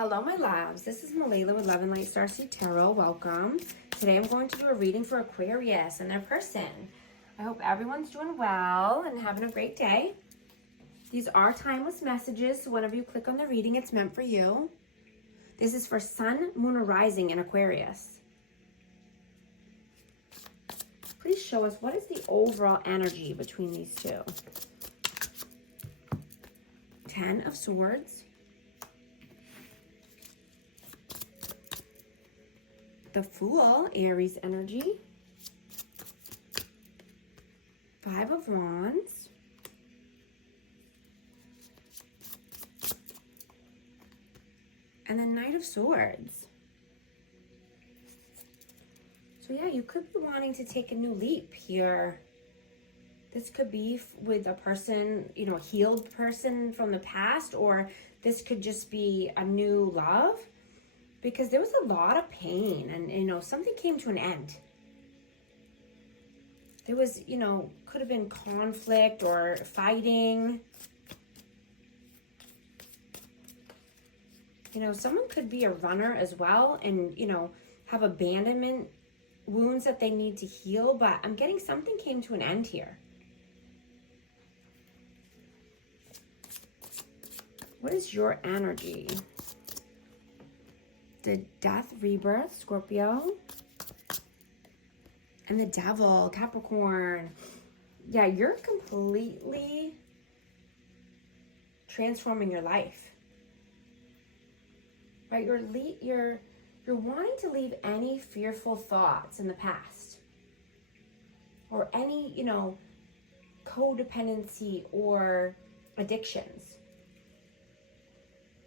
Hello, my loves. This is Malayla with Love and Light Starseed Tarot. Welcome. Today I'm going to do a reading for Aquarius and their person. I hope everyone's doing well and having a great day. These are timeless messages, so whenever you click on the reading, it's meant for you. This is for Sun, Moon, or Rising in Aquarius. Please show us what is the overall energy between these two. 10 of Swords. The Fool, Aries energy. 5 of Wands. And the Knight of Swords. So yeah, you could be wanting to take a new leap here. This could be with a person, you know, a healed person from the past, or this could just be a new love. Because there was a lot of pain and, you know, something came to an end. There was, you know, could have been conflict or fighting. You know, someone could be a runner as well and, you know, have abandonment wounds that they need to heal. But I'm getting something came to an end here. What is your energy? The Death, Rebirth, Scorpio. And the Devil, Capricorn. Yeah, you're completely transforming your life. Right? You're wanting to leave any fearful thoughts in the past. Or any, you know, codependency or addictions.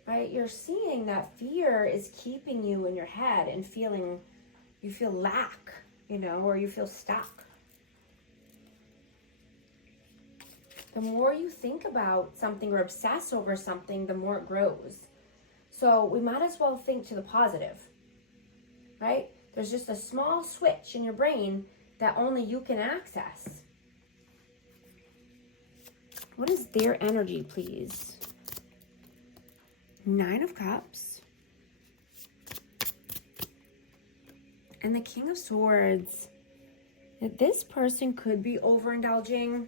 Right? You're seeing that fear is keeping you in your head and you feel lack, you know, or you feel stuck. The more you think about something or obsess over something, the more it grows. So we might as well think to the positive, right? There's just a small switch in your brain that only you can access. What is their energy, please? 9 of Cups. And the King of Swords. This person could be overindulging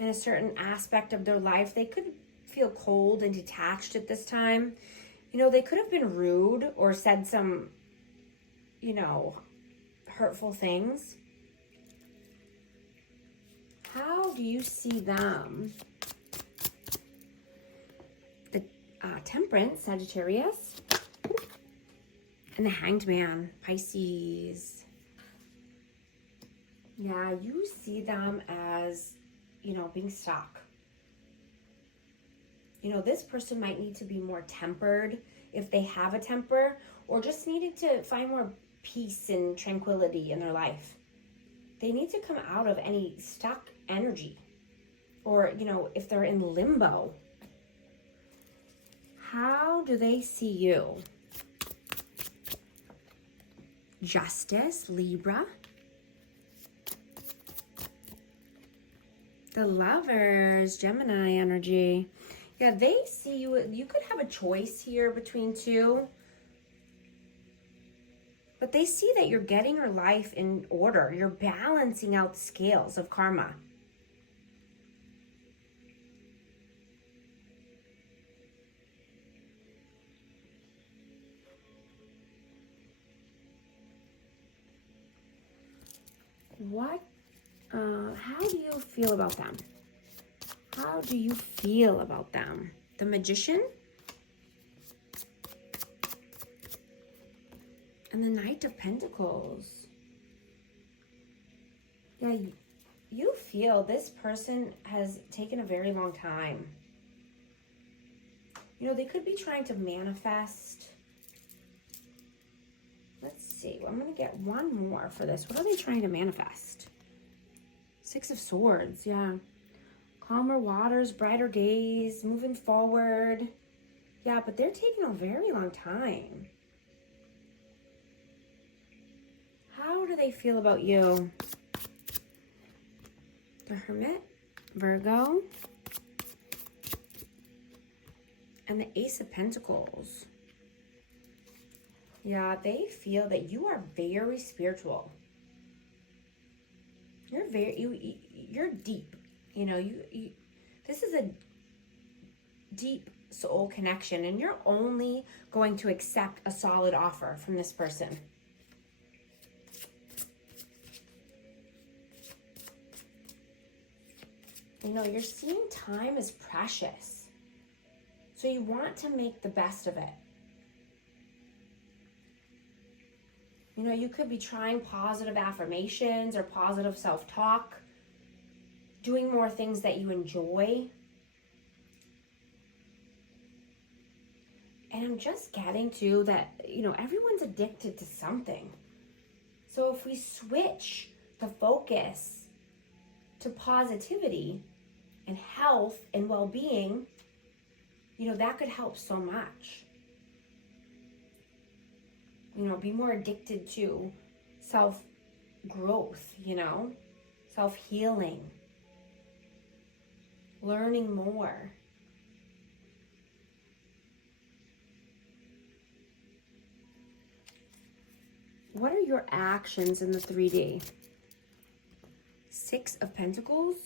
in a certain aspect of their life. They could feel cold and detached at this time. You know, they could have been rude or said some, you know, hurtful things. How do you see them? Temperance, Sagittarius, and the Hanged Man, Pisces. Yeah, you see them as, you know, being stuck. You know, this person might need to be more tempered if they have a temper, or just needed to find more peace and tranquility in their life. They need to come out of any stuck energy, or, you know, if they're in limbo. How do they see you? Justice, Libra. The Lovers, Gemini energy. Yeah, they see you. You could have a choice here between two. But they see that you're getting your life in order. You're balancing out the scales of karma. How do you feel about them? How do you feel about them? The Magician and the Knight of Pentacles. Yeah, you feel this person has taken a very long time. You know, they could be trying to manifest. Let's see. I'm going to get one more for this. What are they trying to manifest? 6 of Swords. Yeah. Calmer waters, brighter days, moving forward. Yeah, but they're taking a very long time. How do they feel about you? The Hermit, Virgo, And the Ace of Pentacles. Yeah, they feel that you are very spiritual. You're you're deep. You know, this is a deep soul connection, and you're only going to accept a solid offer from this person. You know, you're seeing time as precious. So you want to make the best of it. You know, you could be trying positive affirmations or positive self-talk, doing more things that you enjoy. And I'm just getting to that, you know, everyone's addicted to something. So if we switch the focus to positivity and health and well-being, you know, that could help so much. You know, be more addicted to self-growth, you know, self-healing, learning more. What are your actions in the 3D? Six of Pentacles.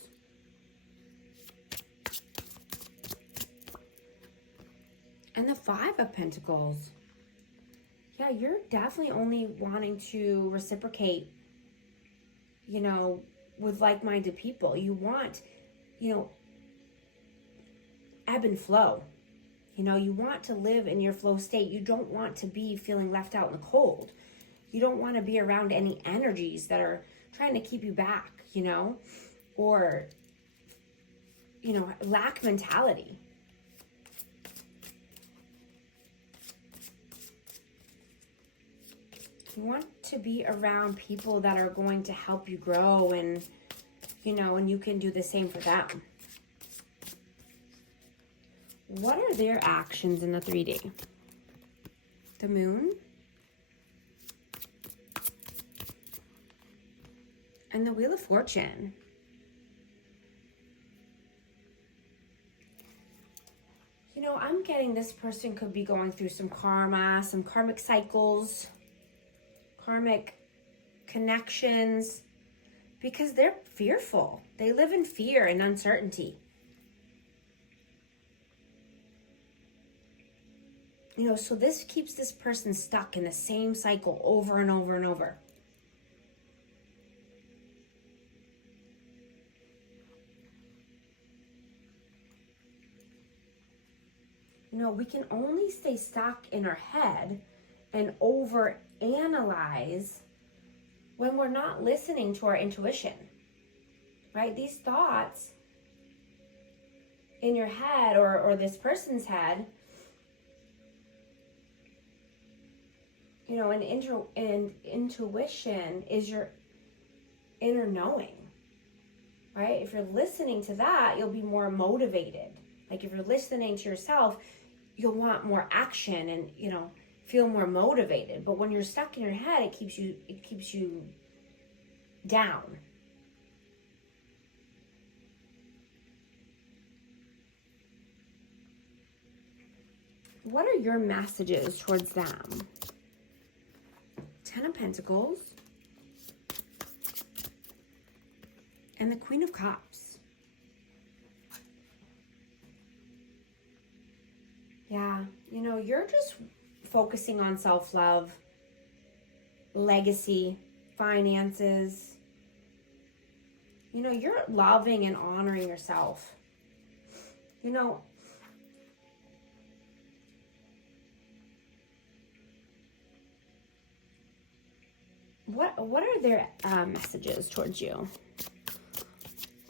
And the Five of Pentacles. Yeah, you're definitely only wanting to reciprocate, you know, with like-minded people. You want, you know, ebb and flow. You know, you want to live in your flow state. You don't want to be feeling left out in the cold. You don't want to be around any energies that are trying to keep you back, you know, or, you know, lack mentality. You want to be around people that are going to help you grow, and, you know, and you can do the same for them. What are their actions in the 3D? The Moon. And the Wheel of Fortune. You know, I'm getting this person could be going through some karma, some karmic cycles, karmic connections, because they're fearful. They live in fear and uncertainty. You know, so this keeps this person stuck in the same cycle over and over and over. You know, we can only stay stuck in our head and overanalyze when we're not listening to our intuition, right? These thoughts in your head or this person's head, you know, and intuition is your inner knowing, right? If you're listening to that, you'll be more motivated. Like if you're listening to yourself, you'll want more action and, you know, feel more motivated. But when you're stuck in your head, it keeps you down. What are your messages towards them? Ten of Pentacles and the Queen of Cups. Yeah, you know, you're just focusing on self-love, legacy, finances. You know, you're loving and honoring yourself. You know, what are their messages towards you?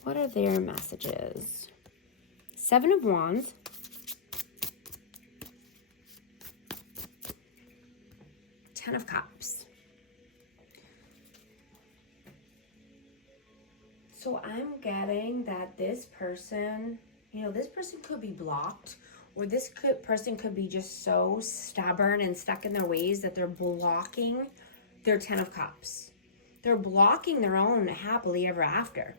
What are their messages? Seven of Wands. Ten of Cups. So I'm getting that this person, you know, this person could be blocked, or this person could be just so stubborn and stuck in their ways that they're blocking their Ten of Cups. They're blocking their own happily ever after.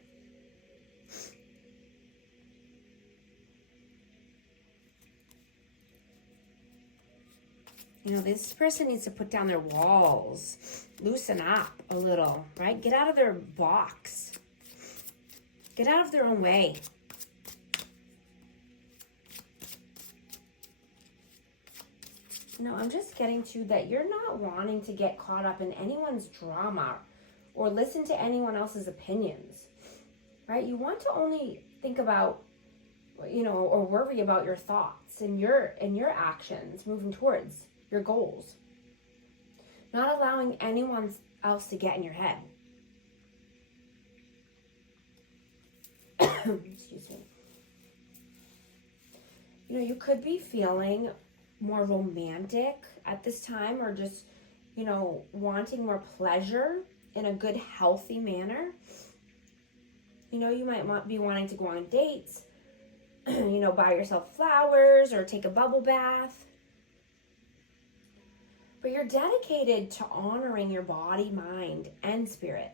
You know, this person needs to put down their walls, loosen up a little, right? Get out of their box. Get out of their own way. No, I'm just getting to that you're not wanting to get caught up in anyone's drama or listen to anyone else's opinions, right? You want to only think about, you know, or worry about your thoughts and your actions moving towards your goals. Not allowing anyone else to get in your head. Excuse me. You know, you could be feeling more romantic at this time, or just, you know, wanting more pleasure in a good, healthy manner. You know, you might be wanting to go on dates, you know, buy yourself flowers or take a bubble bath. But you're dedicated to honoring your body, mind, and spirit.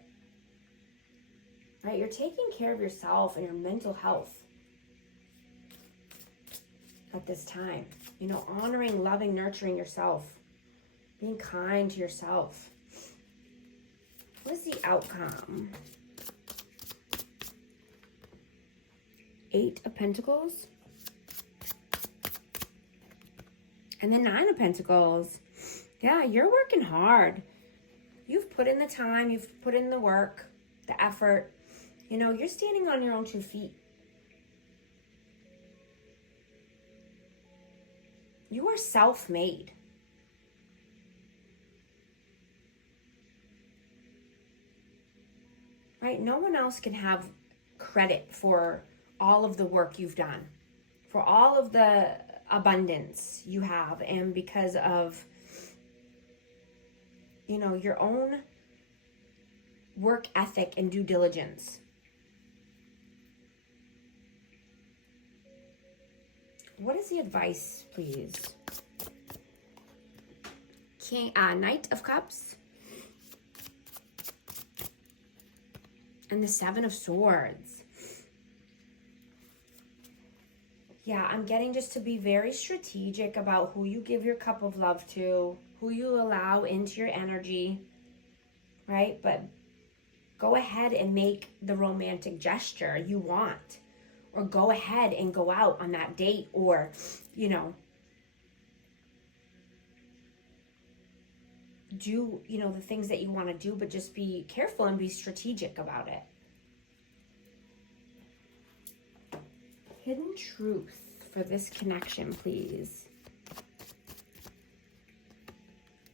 Right? You're taking care of yourself and your mental health at this time. You know, honoring, loving, nurturing yourself. Being kind to yourself. What is the outcome? 8 of Pentacles. And then 9 of Pentacles. Yeah, you're working hard. You've put in the time. You've put in the work, the effort. You know, you're standing on your own 2 feet. You are self-made. Right? No one else can have credit for all of the work you've done, for all of the abundance you have, and because of, you know, your own work ethic and due diligence. What is the advice, please? Knight of Cups. And the 7 of Swords. Yeah, I'm getting just to be very strategic about who you give your cup of love to, who you allow into your energy, right? But go ahead and make the romantic gesture you want. Or go ahead and go out on that date, or, you know, do, you know, the things that you want to do, but just be careful and be strategic about it. Hidden truth for this connection, please.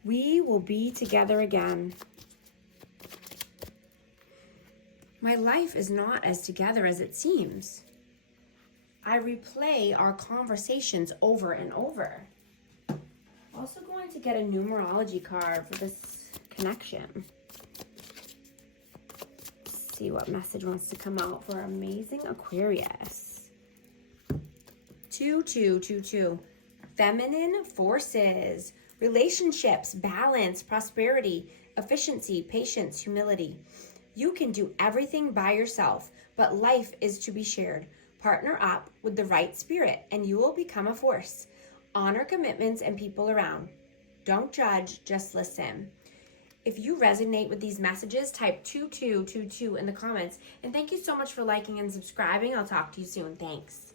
We will be together again. My life is not as together as it seems. I replay our conversations over and over. Also going to get a numerology card for this connection. Let's see what message wants to come out for amazing Aquarius. 2-2-2-2. Feminine forces. Relationships, balance, prosperity, efficiency, patience, humility. You can do everything by yourself, but life is to be shared. Partner up with the right spirit and you will become a force. Honor commitments and people around. Don't judge, just listen. If you resonate with these messages, type 2222 in the comments. And thank you so much for liking and subscribing. I'll talk to you soon. Thanks.